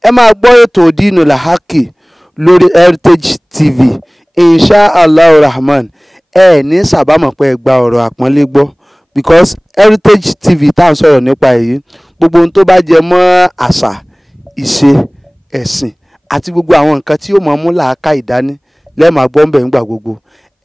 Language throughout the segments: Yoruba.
ẹ máa gbọ́ ètò Dínul Haqq lórí Heritage TV inshallah rahman. Ẹ ní sábàámọ̀ pé ẹ gba ọ̀rọ̀ àpọ́nlé gbọ́ because Heritage TV tá à ń sọ̀rọ̀ nípa èyí gbogbo ohun tó bá jẹ mọ́ àṣà ìṣe ẹ̀sìn àti gbogbo àwọn nǹkan tí yóò mọ̀ mú làákà ìdání lẹ́ẹ̀ máa gbọ́ ń bẹ̀ nígbà gbogbo.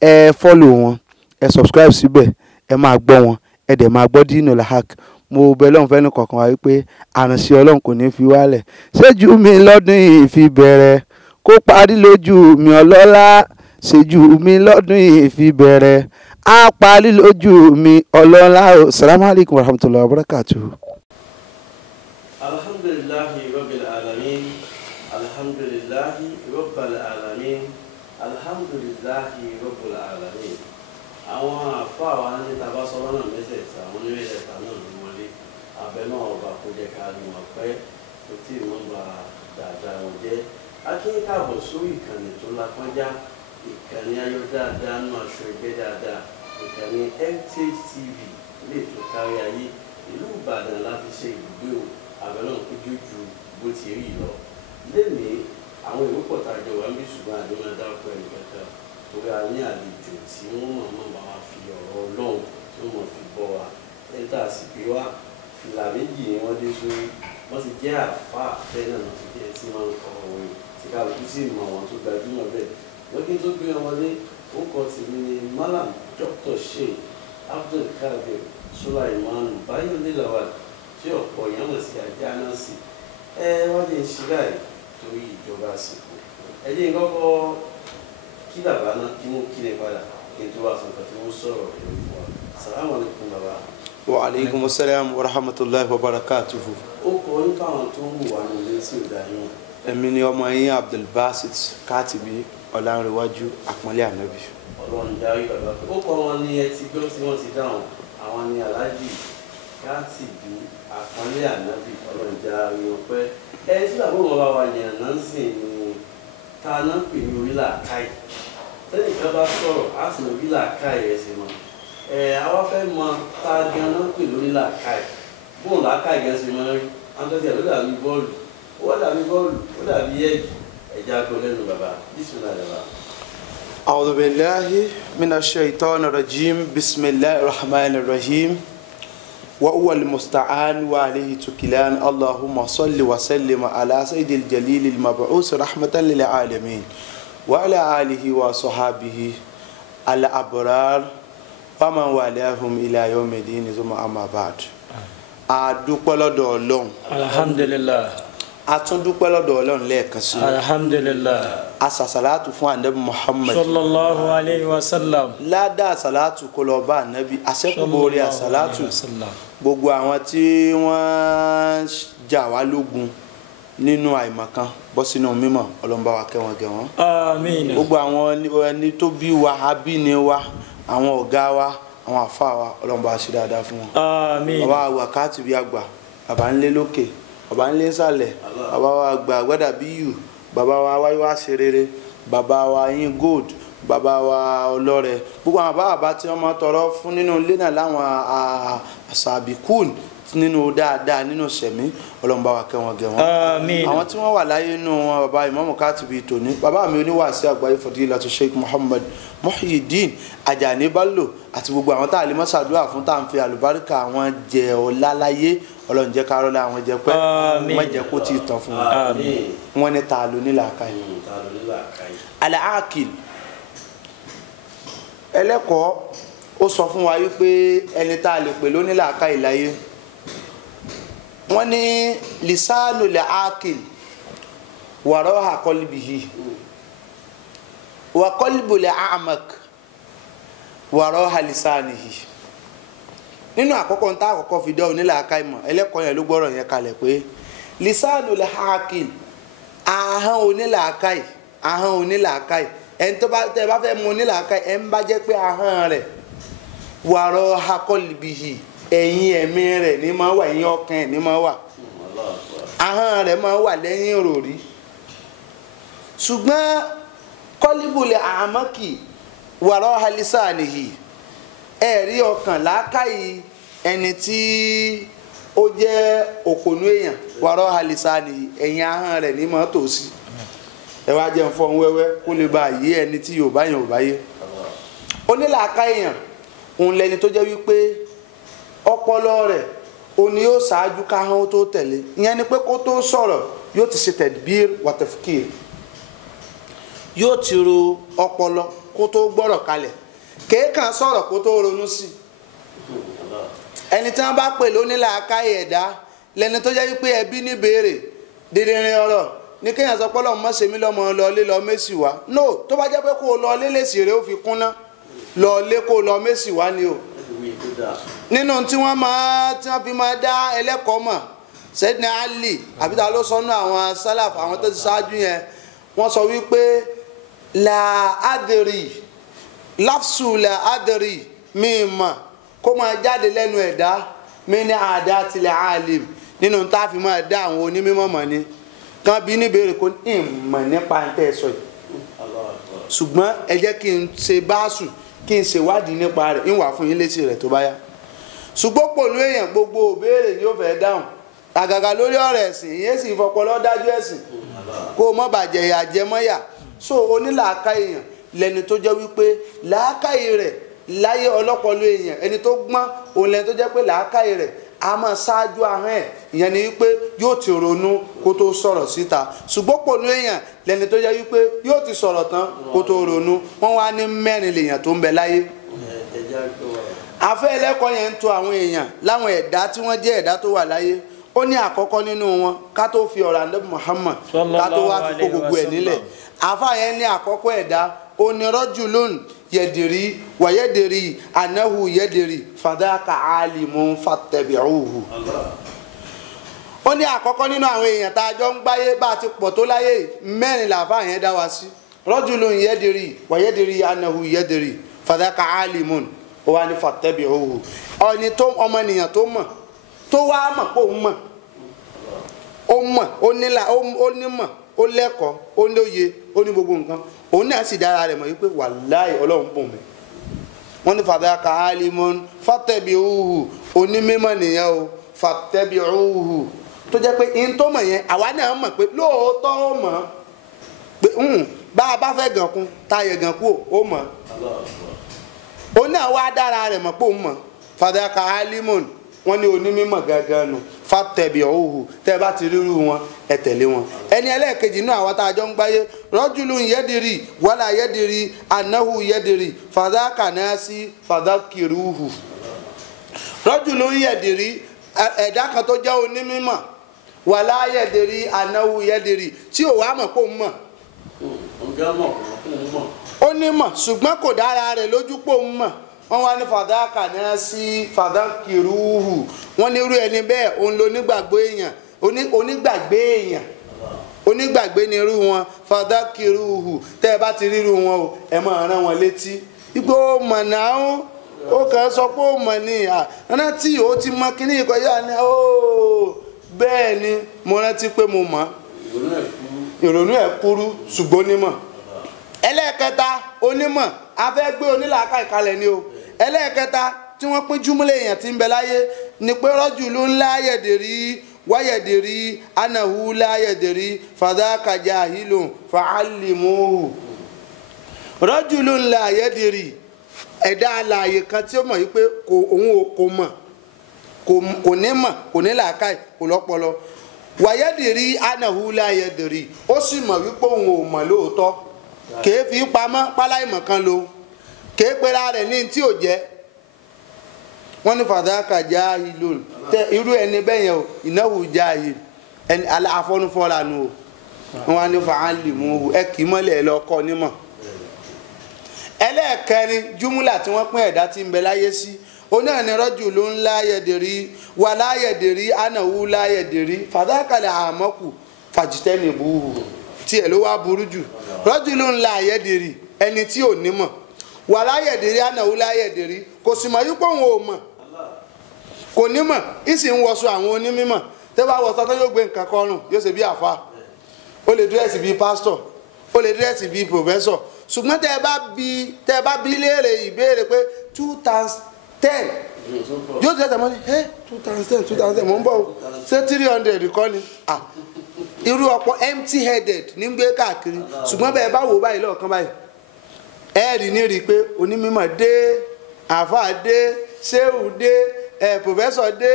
Ẹ follow wọn, ẹ subscribe síbẹ̀, ẹ máa gbọ́ wọn, ẹ dẹ̀ máa gbọ́ Dínul Haqq. Mo bẹ̀ lọ́hùn fẹ́ni kọ̀ọ̀kan wá wípé àránṣẹ́ Ọlọ́run kò ní fi wálẹ̀. Ṣéjú mi lọ́dún yìí fi bẹ̀rẹ̀ kó parí lójú mi ọlọ́lá. Ṣéjú mi lọ́dún yìí fi bẹ̀rẹ̀ á parí lójú mi ọlọ́lá. Assalamu alaikum warahmatullahi wabarakatuh. Alhamdulillahi rabbil alamin. Alhamdulillahi rabbil alamin. Alhamdulillahi rabbil alamin. Àwọn àfáà wa ní tàbá sọ̀rọ̀ náà mẹ́sẹ̀ẹ̀ta àwọn onírẹ̀ẹ́ta náà ló wọlé abẹ náà ọba kó jẹ́ ká lè mọ̀ pé kò tí ì mọ̀ gba dáadáa wọn jẹ́. Akínyìn káàbọ̀ sórí ìkànnì tó lápọ́njá, ìkànnì ayọ̀ dáadáa nínú aṣọ ẹgbẹ́ dáadáa, ìkànnì Heritage TV lè tó kárí ayé. Ìlú Ìbàdàn láti ṣe ibùgbé o abẹ náà kó jójú bó ti rí lọ. Lénìí àwọn ìwé pọ̀ tá a jọ wá ń bí ṣùgbọ́n àdéhùn adáko ẹnì kankan torí a ní àlejò tí wọ́n mọ̀ bá wa fi ọ̀rọ̀ Ọlọ́run tí wọ́n mọ̀ fi bọ́ wa. Ẹ̀ta sì pé wá fìlà méjì ni wọ́n dé sórí. Wọ́n ti jẹ́ àfáà bẹ́ẹ̀ náà ti jẹ́ tí wọ́n ń kọ orin tí kálukú sì mọ̀ wọn tó gbajúmọ̀ bẹ́ẹ̀. Wọ́n kí n tó gbé wọn wọlé ó kọ tèmi ní Malam Dr. Sheikh Abdulkadir Sulaiman Bayọ̀dé Lawal tí ọ̀pọ̀ èèyàn mọ̀ sí ajá náà sí. Wọ́n lè ṣí báyìí torí ìjọba àsìkò. Ẹ jẹ́ kọ́kọ́ kí bàbá náà kí wọ́n kí lè padà kí n tó wá sọ̀tọ̀ tí wọ́n sọ̀rọ̀ lórí fún wa. Assalamu alaikum bàbá. Wa alaikum assalam wa rahmatullahi wa barakatuhu. Ó kọ ní fáwọn tó ń wù wá nílé sí ìdá yín. Èmi ni ọmọ yín Abdulbasit Katibi Ọlánrewájú àpọ́nlé ànábì. Ọlọ́run jáwé bàbá pé ó kọ́ wọn ní ẹtí gbọ́ tí wọ́n ti dáhùn àwọn ní Alhaji Katibi àpọ́nlé ànábì. Ọlọ́run jáwé wọn pé tí bàbá wọn bá wà yẹn náà ń sìn ní ta náà pè ní orí làákàyè. Tẹ́lẹ̀ kan bá sọ̀rọ̀ á sì ní orí làákàyè ẹ̀ sì mọ̀. Àwa fẹ́ mọ ta gan náà pè lórí làákàyè. Bóun làákàyè gan sì máa ń rí. Àtọ́jú ẹ̀ ló dàbí bọ́ọ̀lù. Ó dàbí bọ́ọ̀lù, ó dàbí ẹ̀gì. Ẹja gbọ́ lẹ́nu bàbá. Bismillah bàbá. A'udhu billahi minash shaitanir rajim. Bismillahir rahmanir rahim. Wa huwal musta'an wa alayhi tukilan. Allahumma salli wa sallim ala sayyidil jalilil mab'us rahmatan lil alamin. Wa ala alihi wa sahbihi al abrar wa man walahum ila yawmiddin thumma amma ba'd. A dúpẹ́ lọ́dọ̀ Ọlọ́run. Alhamdulillah. A tún dúpẹ́ lọ́dọ̀ Ọlọ́run lẹ́ẹ̀kan sí. Alhamdulillah. A sàṣàlátù fún Ànábì Muhammad Sallallahu alayhi wa sallam. Ládàá àṣàlátù kó lọ bá Ànábì àṣẹ́kùbọ̀ orí àṣàlátù gbogbo àwọn tí wọ́n jà wá lógun nínú àìmọ̀kan bọ́ sínú mímọ̀ Ọlọ́run bá wa kẹ́ wọn gẹ̀ wọ́n. Àmín. Gbogbo àwọn ẹni tó bí wa abíni wa àwọn ọ̀gá wa àwọn àfáà wa Ọlọ́run bá ṣe dáadáa fún wọn. Àmín. Bàbá wa Katibi àgbà bàbá ńlé lókè bàbá ńlé nsàlẹ̀ bàbá wa àgbà Gbádàbíyù bàbá wa wáyé wá ṣe rere bàbá wa yín gold bàbá wa ọlọ́rẹ̀ gbogbo àwọn bàbá tí wọ́n máa tọrọ fún nínú ilé náà láwọn àṣàbíkún nínú dáadáa nínú sẹ̀mí Ọlọ́run bá wa kẹ́ wọn gẹ̀ wọ́n. Àmín. Àwọn tí wọ́n wà láyé nínú wọn bàbá Ìmáàmù Katibi tòní bàbá mi oníwàásí àgbáyé Fadilatu Sheikh Muhammad Muhyiddin Ajani Bello àti gbogbo àwọn tá a lè mọ́ ṣàdúrà fún tá à ń fi àlùbáríkà àwọn jẹ ọ̀la láyé Ọlọ́run jẹ́ ká rọ́lá àwọn jẹ pẹ́ wọ́n jẹ́ kó tí ì tán fún wọn. Wọ́n ní ta ló ní làákàyè. Al-Aqil ẹlẹ́kọ̀ọ́ ó sọ fún wa wípé ẹni tá a lè pè lóní làákàyè láyé wọ́n ní lisanu al-aqil waraha qalbihi wa qalbu al-a'maq waraha lisanihi. Nínú àkọ́kọ́ nta àkọ́kọ́ fi dá onílàákàyè mọ̀ ẹlẹ́kọ̀ọ́ yẹn ló gbọ́rọ̀ yẹn kalẹ̀ pé lisanu al-aqil ahọ́n onílàákàyè ẹni tó bá tẹ́ bá fẹ́ mú onílàákàyè ẹ̀ ń bá jẹ́ pé ahọ́n rẹ̀ waraha qalbihi ẹ̀yìn ẹ̀mí rẹ̀ ní máa wà ẹ̀yìn ọkàn ẹ̀ ní máa wà ahọ́n rẹ̀ máa wà lẹ́yìn òròrí ṣùgbọ́n kọ́líbùlẹ̀ àmọ́kì waraha lisanihi ẹ̀rí ọkàn làákàyè ẹni tí ó jẹ́ òpònú èèyàn wàrọ̀ alisani ẹ̀yìn ahọ́n rẹ̀ ní mọ́ tòsí ẹ wá jẹun fọ́n wẹ́wẹ́ kó lè bá yé ẹni tí yóò bá yẹn ò bá yé onílàáká èèyàn òun lẹni tó jẹ́ wípé ọpọlọ rẹ̀ òun ni yóò ṣáájú káhọ́n tó tẹ̀lé ìyẹn ni pé kó tó sọ̀rọ̀ yóò ti ṣe tadbir wa tafkir yóò ti ro ọpọlọ kó tó gbọ́rọ̀ kalẹ̀ kéèkàn sọ̀rọ̀ kó tó ronú sí ẹni tí wọ́n bá pè lónílàáká ẹ̀dá lẹni tó jẹ́ wípé ẹbí ní béèrè dídìrín ọ̀rọ̀ ní kéèyàn sọ pé Ọlọ́run má ṣe mí lọ́mọ lọlé lọ mẹ́sì wá no tó bá jẹ́ pé kó o lọlé lèsì rẹ̀ ó fi kúnná lọlé kó o lọ mẹ́sì wá ni o nínú tí wọ́n fi máa dá ẹlẹ́kọ̀ọ́ mọ̀ Sayyidina Ali àbíta ló sọnù àwọn sálàf àwọn tó ti ṣáájú yẹn wọ́n sọ wípé la adri lafsu la adri mi mọ̀ kó máa jáde lẹ́nu ẹ̀dá mi ní àdá tilẹ̀ alim nínú tá a fi máa dá àwọn onímọ̀ mọ̀ ni kan bí ní béèrè kó ní ìmọ̀ nípa ń tẹ́ sọ yìí ṣùgbọ́n ẹ jẹ́ kí n ṣe báàsù kí n ṣe wádìí nípa rẹ̀ ń wà fún yín létí rẹ̀ tó bá yá ṣùgbọ́n pòlú èèyàn gbogbo òbéèrè ni ó fẹ́ dáhùn àgàgà lórí ọ̀rọ̀ ẹ̀sìn ìyẹn sì fọpọlọ dájú ẹ̀sìn kó o mọ̀ bàjẹ́ ìyà jẹmọ́yà so onílàáká èèyàn lẹni tó jẹ́ wípé làákàyè rẹ̀ láyé ọlọ́pọlọ èèyàn ẹni tó gbọ́n òun lẹni tó jẹ́ pé làákàyè rẹ̀ a máa ṣáájú ahọ́n ẹ̀ ìyẹn ni wípé yóò ti ronú kó tó sọ̀rọ̀ síta ṣùgbọ́n pòlú èèyàn lẹni tó jẹ́ wípé yóò ti sọ̀rọ̀ tán kó tó ronú wọ́n wá ní mẹ́rin lèèyàn tó ń bẹ láyé afẹ́ ẹlẹ́kọ̀ọ́ yẹn ń tọ̀ àwọn èèyàn láwọn ẹ̀dá tí wọ́n jẹ́ ẹ̀dá tó wà láyé ó ní àkọ́kọ́ nínú wọn ká tó fi ọ̀rọ̀ Ànábì Muhammad ká tó wá fi kó gbogbo ẹ̀ nílẹ̀ àfáà yẹn ní àkọ́kọ́ ẹ̀dá onírọ́jùlún yẹ̀dìrí wàyẹ̀dìrí anahu yẹ̀dìrí fàdákà alimun fattabi'uhu. ó ní àkọ́kọ́ nínú àwọn èèyàn tá a jọ ń gbáyé bá a ti pọ̀ tó láyé mẹ́rin làfáà yẹn dá wa sí rọ́jùlún yẹ̀dìrí wàyẹ̀dìrí anahu yẹ̀dìrí fàdákà alimun ó wá ní fattabi'uhu ọ̀ni tó ọmọnìyàn tó mọ̀ tó wá mọ̀ pé òun mọ̀ ó mọ̀ ó nímọ̀ ó lẹ́kọ̀ọ́ ó lóye ó ní gbogbo nǹkan òun náà sì dára rẹ̀ mọ̀ wípé wàláì Ọlọ́run bùn mi wọ́n ní fàdákà alimon fattabi'uhu onímọ̀ nìyẹn o fattabi'uhu tó jẹ́ pé in tó mọ̀ yẹn àwa náà mọ̀ pé lóòótọ́ ó mọ̀ pé bá a bá fẹ́ gàn kún táyẹ̀ gàn kú ó mọ̀ òun náà wá dára rẹ̀ mọ̀ pé òun mọ̀ fàdákà alimon wọ́n ní onímọ̀ gangan nù fattabi'uhu tẹ́ bá ti rírú wọn ẹ tẹ̀lé wọn. ẹni ẹlẹ́ẹ̀kejì náà àwọn tá a jọ ń gbáyé rajulun yadiri wala yadiri anahu yadiri fadhaka nasi fadhakiruhu. rajulun yadiri ẹ̀dá kan tó jẹ́ onímọ̀ wala yadiri anahu yadiri tí ò wá mọ̀ kó mọ̀. ó ní mọ̀ ṣùgbọ́n kò dára rẹ̀ lójú pò ń mọ̀ wọ́n wá ní fàdákà náà sí fàdákìrúhù wọ́n ní irú ẹni bẹ́ẹ̀ òun ló onígbàgbé èèyàn onígbàgbé èèyàn onígbàgbé ní irú wọn fàdákìrúhù tẹ́ ẹ bá ti ríru wọn o ẹ máa rán wọn létí ipò ó mọ̀ náà ó kàn sọ pé ó mọ̀ ní rántí ó ti mọ kíní ìkọjá ni ó bẹ́ẹ̀ ni mo rántí pé mo mọ̀ ìrònú ẹ̀ kúrú ṣùgbọ́n onímọ̀ ẹlẹ́ẹ̀kẹta onímọ̀ afẹ́ gbé onílàákà ìkalẹ̀ ni o ẹlẹ́ẹ̀kẹta tí wọ́n pín júmúlẹ̀ èèyàn tí ń bẹ láyé ni pé rajulun la yadri wayadri anahu la yadri fadhaka jahilun fa'allimuhu. rajulun la yadri ẹ̀dá alààyè kan tí ó mọ̀ wípé òun kò mọ̀ kò ní mọ̀ kò ní làákà kò lọ́pọlọ wayadri anahu la yadri ó sì mọ̀ wípé òun ò mọ̀ lóòótọ́ kèé fi pamọ́ páláìmọ̀ kan lo kèé pera rẹ̀ ní tí ò jẹ́ wọ́n ní fàdákà jahilun tẹ irú ẹni bẹ́yẹn o ìnáwó jahil ẹni afọ́nufọ́ra nu o wọ́n wá ní fa'allimuhu ẹ kì í mọ́lẹ̀ ẹ lọ́kọ́ nímọ̀. ẹlẹ́ẹ̀kẹrin júmúlà tí wọ́n pín ẹ̀dá tí ń bẹ láyé sí onáà ní rajulun la yadri wa la yadri anahu la yadri fàdákà lè àmọ́kù fajtanibuhu tiẹ̀ ló wá burú jù rajulun la yadri ẹni tí ò nímọ̀ wà la yadri anahu la yadri kò sì mọ̀ yípo òun ò mọ̀ kò nímọ̀ ìsì ń wọṣọ àwọn onímọ̀ tẹ́ bá wọṣọ tó yóò gbé nǹkan kọrùn yóò ṣe bí àfa ó lè dírẹ́sì bí pásítọ̀ ó lè dírẹ́sì bí pòfẹ́sọ̀ ṣùgbọ́n tẹ́ bá bí léèrè ìbéèrè pé 2 times 10 yóò jẹ́ tẹ̀mọ́ ní 2010 mò ń bọ̀ ṣé 300 kọ́ ni irú ọ̀pọ̀ empty headed ní gbé káàkiri ṣùgbọ́n bẹ́ẹ̀ bá wò báyìí lọ́ọ̀kan báyìí ẹ rí ní rí i pé onímọ̀ dé àáfàá dé ṣéwù dé pòfẹ́sọ̀ dé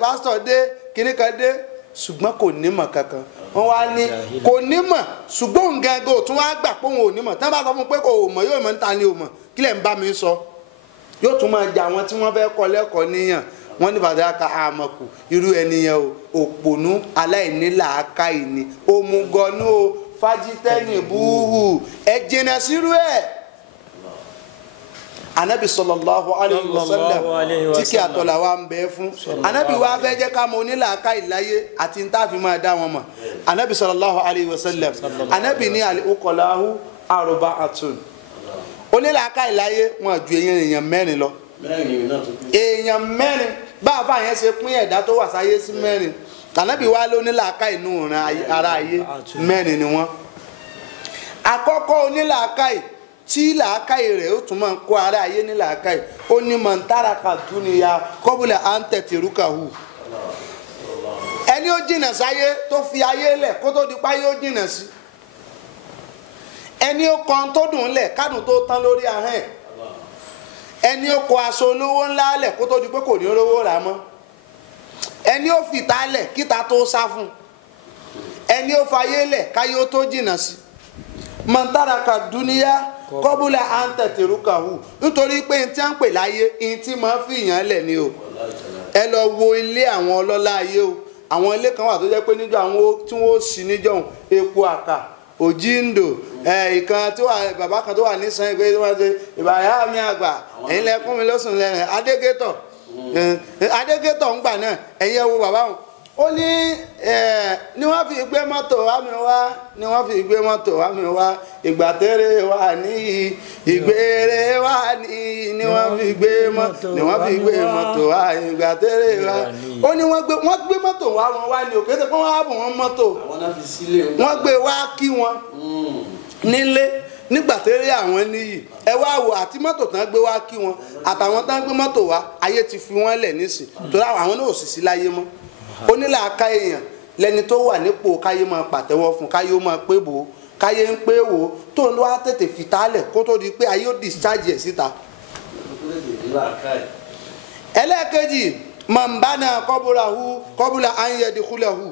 pásítọ̀ dé kìnnìkan dé ṣùgbọ́n kò nímọ̀ kankan wọ́n wá ní kò nímọ̀ ṣùgbọ́n òun gangan ò tún wá gbà pé òun ò nímọ̀ tí wọ́n bá sọ fún un pé kò mọ̀ yóò mọ̀ níta ni ò mọ̀ kí lẹ̀ ń bá mi sọ yóò tún máa jà àwọn tí wọ́n fẹ́ kọ́ lẹ́kọ̀ọ́ níyàn wọ́n ní fàdákà àmọ̀kù irú ẹnìyẹn o òpònú aláìnílàákàyè ni òmùgọ̀nù o fájítẹ́nì búhù ẹ jìnnà sírú ẹ̀. anabi sallallahu alayhi wa sallam tí kí àtọ̀là wa ń bẹ fún anabi wa fẹ́ jẹ́ ká mọ onílàákàyè láyé àti ní táàfin máa dá wọn mọ̀ anabi sallallahu alayhi wa sallam anabi ní al-uqalahu arba'atun onílàákàyè láyé wọn ju èèyàn mẹ́rin lọ èèyàn mẹ́rin bá a fà yẹn ṣe pín ẹ̀dá tó wà sáyé sí mẹ́rin anabi wa ló onílàákàyè inú ara ayé mẹ́rin ni wọ́n àkọ́kọ́ onílàákàyè tí làákàyè rẹ̀ ó tún máa ń kó ara ayé ní làákàyè ó ní mọ̀ntàràkà dúnìyà kọ́bùlẹ̀ à ń tẹ̀tẹ̀ rúkàhù ẹni ó jìnà sáyé tó fi ayé lẹ̀ kó tó di páyé ó jìnà sí ẹni ó kan tó dùn lẹ̀ kádùn tó tán lórí ahọ́n ẹ̀ ẹni ó kọ aṣọ olówó ńlá lẹ̀ kó tó di pé kò ní rówó rà mọ́ ẹni ó fìtá lẹ̀ kíta tó sá fún ẹni ó fayé lẹ̀ káyé ó tó jìnà sí mọ̀ntàràkà dúnìyà kọ́bùlà à ń tẹ̀tẹ̀ rúkàhù nítorí pé n tí a ń pè láyé n tí máa fi ìyàn lẹ̀ ni o ẹ lọ wo ilé àwọn ọlọ́lá ayé o àwọn ilé kan wà tó jẹ́ pé níjọ́ àwọn tí wọ́n sì níjọ́ epo àkà òjíǹdò ìkan tí wà bàbá kan tó wà ní sàn ìgbé tí wọ́n ṣe ìbàyà mi àgbà ẹ̀yin lẹ́kún mi lọ́sùn lẹ́rìn adégétọ̀ ń gbà náà ẹ̀yin ẹ wo bàbá wọn ó ní ni wọ́n fi gbé mọ́tò wá mi wá ni wọ́n fi gbé mọ́tò wá mi wá ìgbà tẹ́rẹ̀ wá níyì ìgbére wá níyì ni wọ́n fi gbé mọ́tò wá ìgbà tẹ́rẹ̀ wá ó ní wọ́n gbé mọ́tò wá wọn wá ní òkè tó kọ́ wọ́n á bọ̀ wọ́n mọ́tò wọ́n gbé wá kí wọn nílé nígbà tẹ́rẹ̀ àwọn níyì ẹ wá wò àti mọ́tò tán gbé wá kí wọn àtàwọn tán gbé mọ́tò wá ayé ti fi wọ́n lẹ̀ nísìn torí àwọn náà ò sì sí láyé mọ́ onílàáká èèyàn lẹni tó wà nípò káyé máa pàtẹ́wọ́ fún káyé ó máa pé bò ó káyé ń pé wò ó tó ń lọ á tètè fi tálẹ̀ kó tó di pé ayé ó discharge ẹ̀ síta. ẹlẹ́ẹ̀kejì mọ̀nbánà kọ́bùlà áńyẹ̀dìkúlẹ̀hù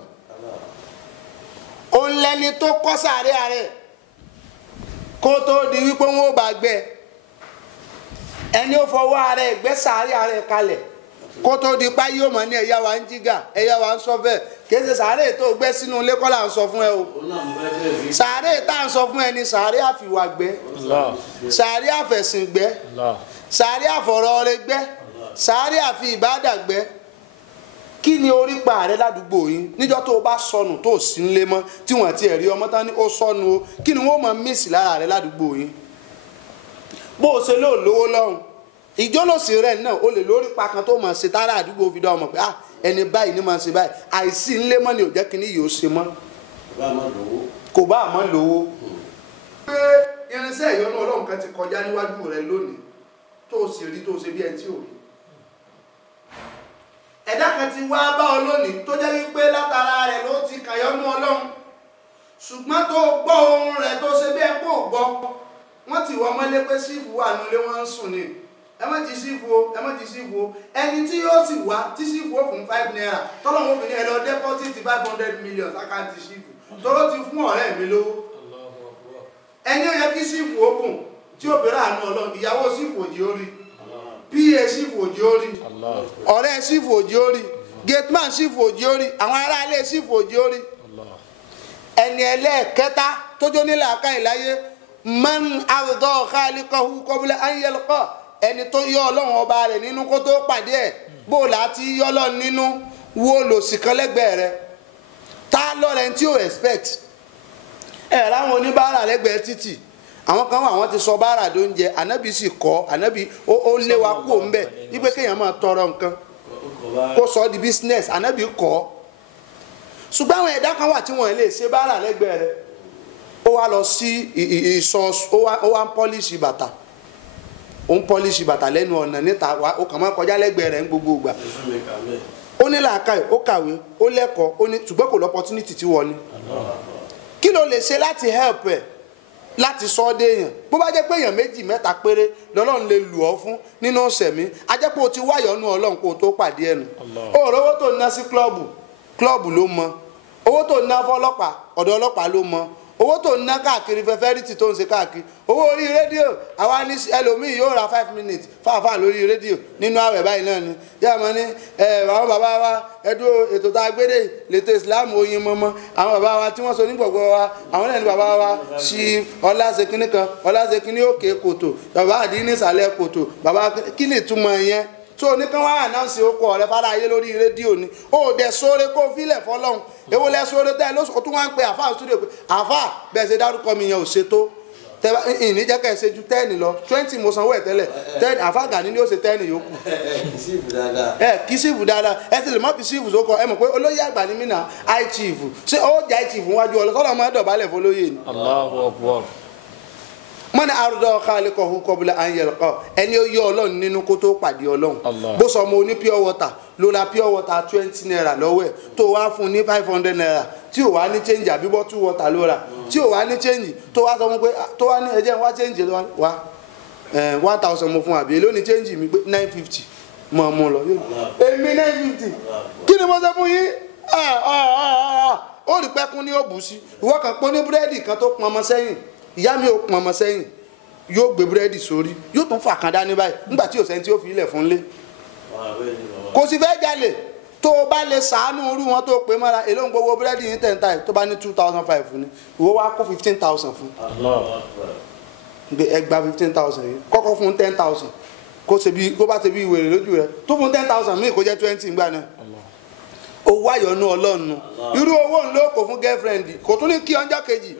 òun lẹni tó kọ́ sàárẹ̀ àárẹ̀ kó tó di wípé wọ́n ó bá gbẹ ẹni ó fọwọ́ àárẹ̀ gbẹ́ sàárẹ̀ àárẹ̀ kalẹ̀ kó tó di pa yóò mọ̀ ní ẹ̀yà wa ń jígà ẹ̀yà wa ń sọ bẹ́ẹ̀ kì í ṣe sàárè tó gbẹ́ sínú ilé kọ́ là ń sọ fún ẹ o sàárè tá à ń sọ fún ẹ ní sàárè àfìwàgbẹ́ sàárè àfẹ̀sìngbẹ́ sàárè àfọ̀rọ̀ọ̀rẹ́gbẹ́ sàárè àfi ìbádàgbẹ́ kí ni orípa rẹ ládùúgbò yín níjọ́ tó o bá sọnù tó o sì ń lé mọ́ tí wọ́n ti ẹ̀rí ọmọ tán ní ó sọnù o kí ni wọ́n mọ̀ mísì lára rẹ ládùúgbò yín bó o ṣe lóò lówó lọ́hùn ìjọlọsí rẹ náà o lè lórí pa kan tó máa ṣe tára àdúgbò fi dá ọmọ pé ẹni báyìí ni máa ṣe báyìí àìsí ńlẹ mọ ni ò jẹ́ kínní yìí ó ṣe mọ́ kò bá àmọ́ lówó. pé irinṣẹ́ ìyọnu ọlọ́run kan ti kọjá níwájú rẹ lónìí tó o sì rí tó o ṣe bí ẹni tí ò rí. ẹ̀dá kan ti wá bá ọ lónìí tó jẹ́ wípé látara rẹ̀ ló ti kàyọ́nú ọlọ́run ṣùgbọ́n tó gbọ́ ohun rẹ̀ tó ṣe bí ẹ kó gbọ́ wọ́n ti wọ́n mọ́lé pé sífù wà nílé wọ́n ń sùn ni ẹ má ti sífù o ẹ má ti sífù o ẹni tí yóò sì wá tí sífù ó fún 5 naira tọ́lọ́wọ́n fi ní ẹ lọ dẹ́pọ́sìtì 500 million sákàǹtì sífù tọ́lọ́ ti fún ọ̀rẹ́ mi lówó ẹni ó yẹ kí sífù ó kùn tí ó bẹ̀rẹ̀ àánú ọlọ́run ìyàwó sífù òjì orí pa sífù òjì orí ọ̀rẹ́ sífù òjì orí gateman sífù òjì orí àwọn aráalé sífù òjì orí ẹni ẹlẹ́ẹ̀kẹta tójó nílẹ̀ àká ìláyé man àrùdọ́ khaliqahu qabla an yalqa ẹni tó yọ ọlọ́run ọba rẹ̀ nínú kó tó pàdé ẹ̀ bó láti yọ ọlọ́run nínú wo lòsì kan lẹ́gbẹ̀ẹ́ rẹ̀ ta lọ́rẹ̀ tí ò expect ẹ̀ láwọn oníbàárà lẹ́gbẹ̀ẹ́ títì àwọn kan wà wọ́n ti sọ bàárà tó ń jẹ ànábì sì kọ́ ànábì ó lé wa kó ń bẹ̀ wípé kéèyàn máa tọrọ nǹkan kó sọ di business ànábì kọ́ ṣùgbọ́n àwọn ẹ̀dá kan wà tí wọ́n lè ṣe bàárà lẹ́gbẹ̀ẹ́ rẹ̀ ó wá lọ sí ìsọ ó wá ń pọ́líṣì bàtà ó ń pọ́líṣì bàtà lẹ́nu ọ̀nà níta wa ó kàn máa kọjá lẹ́gbẹ̀ẹ́ rẹ̀ ń gbogbo ìgbà ó ní làákàyè ó kàwé ó lẹ́kọ̀ọ́ ó ní ṣùgbọ́n kò lọ́pọ́túnítì tí wọ́n ní kí ló lè ṣe láti help ẹ̀ láti sọ ọ́ déèyàn bó bá jẹ́ pé èèyàn 2 3 péré lọ́lọ́run lè lù ọ́ fún nínú ọ̀sẹ̀mí a jẹ́ pé o ti wáyọ̀nù ọlọ́run kó o tó pàdé ẹnu o rò owó tó ń ná sí klọ́ọ̀bù ló mọ owó tó ń ná fọlọ́pàá ọ̀dọ̀ ọlọ́pàá ló mọ owó tó ń ná káàkiri fẹ́fẹ́rìtì tó ń ṣe káàkiri owó orí rédíò àwa ní ẹlòmíì yóò ra 5 minutes fáfáà lórí rédíò nínú àwẹ̀ báyìí náà ni yá mọ́ ní àwọn bàbá wa ẹdúró ètò tá a gbédè lètò ìsìláàmù oyin mọ́mọ́ àwọn bàbá wa tí wọ́n so nígbàgbọ́ wa àwọn náà ní bàbá wa ṣí ọláṣekínní kan ọláṣekínní òkè kòtò bàbá àdínní ìsàlẹ̀ kòtò bàbá kí ni ìtumọ̀ yẹn tó oníkan wá ànáǹsì okò ọ̀rẹ́ fara ayé lórí rédíò ni ó dẹ̀ sóore kó fílẹ̀ fọlọ́hún èwo lẹ sóore tẹ́ ẹ lóṣù ó tún wá ń pe àfáà studio pé àfáà bẹ́ẹ̀ ṣe dárúkọ mi yẹn ò ṣètò ìní jẹ́ ká ẹ ṣe ju 10 lọ 20 mo sanwó ẹ̀ tẹ́lẹ̀ 10 àfáà Gani ni ó ṣe 10 yòókù kì í sífù dáadáa ẹ ti lè mọ́ fi sífù sókọ ẹ mọ̀ pé olóyè àgbà ni mí náà high chief ṣé ó jẹ́ high chief wájú ọlọ́sọ́lọ́ ọmọ ẹ̀dọ̀bálẹ̀ fọlóyè ni. Allahu Akbar. mọ́ni àrùdọ̀ khaliqahu qabla an yalqa ẹni ó yọ ọlọ́run nínú kó tó pàdé ọlọ́run bó sọ ọmọ oní pure water ló ra pure water 20 naira lọ́wọ́ ẹ̀ tó wá fún ní 500 naira tí ò wá ní change àbí bottle water ló ra tí ò wá ní change tó wá sọ fún pé tó wá ní ẹjẹ́ wá change wá 1000 mo fún àbí lónìí change mi pé 950 mọ̀ mú lọ èmi 950 kí ni mo sọ fún yín ó rí pẹ́kún ní òbú sí ìwọ kan pọ́n ní búrẹ́dì kan tó pọn ọmọ sẹ́yìn ìyá mi ò pọn ọmọ sẹ́yìn yóò gbé búrẹ́dì sórí yóò tún fà kan dání báyìí nígbà tí òsẹ́ni tí ó fi ilẹ̀ fún lé kò sì fẹ́ jalè tó o bá lè sàánú irú wọn tó pè mọ́ra èló ń gbowó búrẹ́dì yín 10 times tó bá ní 2,500 ní ìwọ wá kó 15,000 fún ẹ gba 15,000 yìí kọ́kọ́ fún 10,000 kó bá ṣe bí ìwèrè lójú rẹ tó fún 10,000 míì kó jẹ́ 20 ńgbà náà owó àyọ̀nù ọlọ́run irú owó ń lò kó fún girlfriend kò tún ní kí ọjọ́ kejì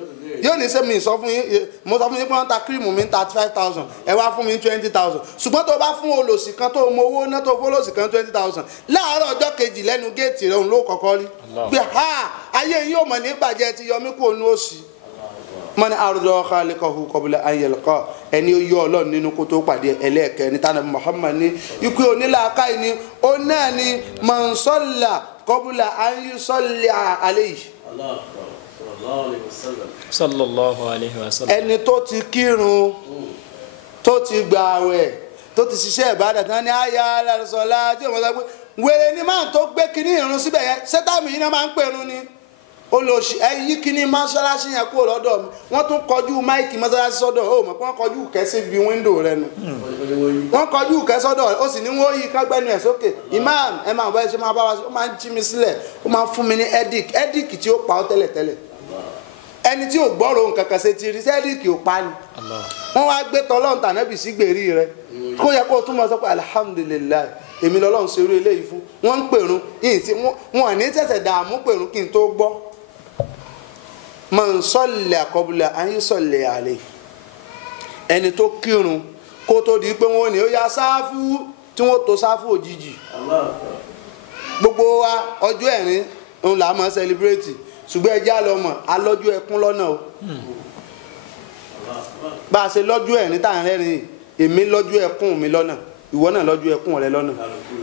yóò ní sẹ́ mi sọ fún yín mo sọ fún yín pé wọ́n ta cream mi 35,000 ẹ wá fún mi 20,000 ṣùgbọ́n tó o bá fún olòṣì kan tó o mọ owó náà tó o fún olòṣì kan 20,000 láàárọ̀ ọjọ́ kejì lẹ́nu géètì rẹ̀ òun ló kọ́kọ́ rí pé ayé yìí ò mọ̀ ní ìbàjẹ́ ti yọ mí kó nu òṣì mọ́ni àrùdọ̀ khaliqahu qabla an yalqa ẹni ó yọ ọlọ́run nínú kó tó pàdé ẹlẹ́ẹ̀kẹ́ ní tánà Muhammad ní ikú onílàákàyè ni ó náà ni man salla qabla an yusalli alayhi sallallahu alayhi wa sallam. ẹni tó ti kírun tó ti gbààwẹ̀ tó ti ṣiṣẹ́ ìbádà tán ní àyà alásọ̀lá tí òun sọ pé wèrè ni máa tó gbé kíní ìrun síbẹ̀ yẹn sẹ́tàmì yìí náà máa ń pèrún ni olóṣì ẹyí kíní mọ́ṣáláṣí yẹn kúrò lọ́dọ̀ mi wọ́n tún kọjú máìkì mọ́ṣáláṣí sọ́dọ̀ ó mọ̀ pé wọ́n kọjú kẹ́sí bí wíńdò rẹ nu wọ́n kọjú kẹ́ sọ́dọ̀ ó sì ní wọ́n yí kágbẹ́nu ẹ̀ sókè imam ẹ máa bá ẹ ṣe máa bá wa ó máa ń jí mi sílẹ̀ ó máa ń fún mi ní ẹ́díkì tí ó pa ọ́ tẹ́lẹ̀tẹ́lẹ̀ ẹni tí ò gbọ́rọ̀ nǹkan kan ṣe ti rí sẹ́díkì ò pa ni wọ́n wá gbé tọ́lọ́run tànẹ́bì sí gbèrí rẹ kó yẹ kó tún mọ sọ pé alihamudulilayi èmi lọ́lọ́run ṣe irú eléyìí fún wọ́n ń pèrún yìí tí wọ́n ní tẹ̀sẹ̀ dààmú pèrún kí n tó gbọ́ man salla qabla an yusalli alayhi ẹni tó kírun kó tó di pé wọ́n ní ó yá sáfù tí wọ́n tó sáfù òjijì gbogbo wa ọjọ́ ẹ̀rín òun là á máa celebrate ṣùgbọ́n ẹjẹ́ àlọ́mọ̀ alọ́jú ẹkún lọ́nà o bá a ṣe lọ́jú ẹ̀rín tá à ń rẹ́rìn èmi lọ́jú ẹkún mi lọ́nà ìwọ náà lọ́jú ẹkún rẹ lọ́nà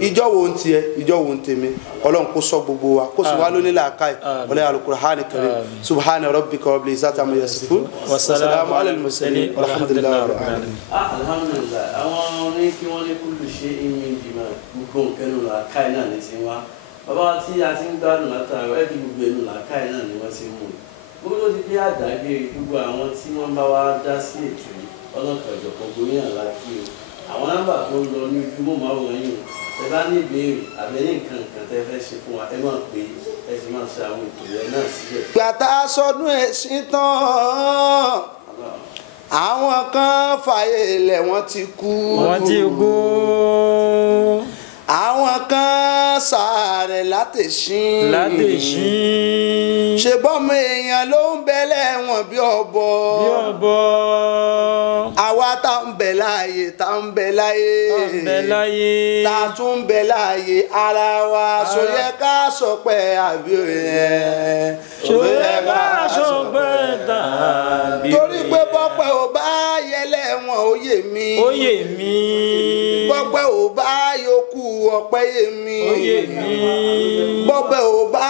ìjọ wo ń tiẹ̀ ìjọ wo ń tèmi ọlọ́run kó sọ gbogbo wa kó sì wá lónìí làákàyè wọlé alukur'ani karim subhana rabbika rabbil izzati amma yasifun wa salamun ala al-mursalin walhamdulillahi rabbil alamin. alhamdulilayi àwọn ní kí wọ́n ní kúlù ṣe ìmí ìdìmọ̀ gbogbo nǹkan nù làákàyè náà ní ti wá bàbá tí a ti ń gbádùn látara ẹbí gbogbo ẹnu làákàyè náà ni wọ́n ti mú un gbogbo ló ti dé àdágbé gbogbo àwọn tí wọ́n bá wá dá sí ètò yìí ọlọ́kan ìjọ̀kan gbóyàn láti o àwọn nọ́mbà tó ń lọ ní ojúmọ́ márùn-ún yìí ẹ bá ní ìbéèrè àbẹ́lẹ́ nǹkan kan tẹ́ fẹ́ ṣe fún wa ẹ máa pè é ẹ sì máa ṣe àwọn ètò yẹn náà síbẹ̀. gbàtà sọdún ẹ̀sìn tán àwọn kan fàyè ilẹ̀ wọ́n ti kú. wọ́n ti kú. àwọn kan sàárẹ̀ látẹ̀sín. látẹ̀sín. ṣe bọ́mọ èèyàn ló ń bẹ lẹ́wọ̀n bí ọ̀bọ. bí ọ̀bọ. àwa tá ń bẹ láàyè tá ń bẹ láyé. tá ń bẹ láyé. tá tún ń bẹ láàyè ara wa sóyẹ ká sọpẹ́ àbí òye. sóyẹ ká sọpẹ́ tàbí òye. torí pé bọ́pẹ́ ò bá yẹlẹ̀ wọn ó yé mi. ó yé mi. bọ́pẹ́ ò bá yòókù ọpẹ́ yé mi. ó yé mi. bọ́pẹ́ ò bá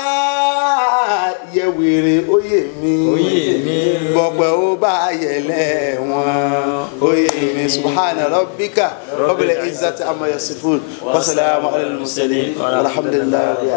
yẹ wèrè ó yé mi. ó yé mi. bọ́pẹ́ ò bá yẹlẹ̀ wọn ó yé mi. subhana rabbika rabbil izzati amma yasifun wa salamun alal mursalin walhamdulillahi.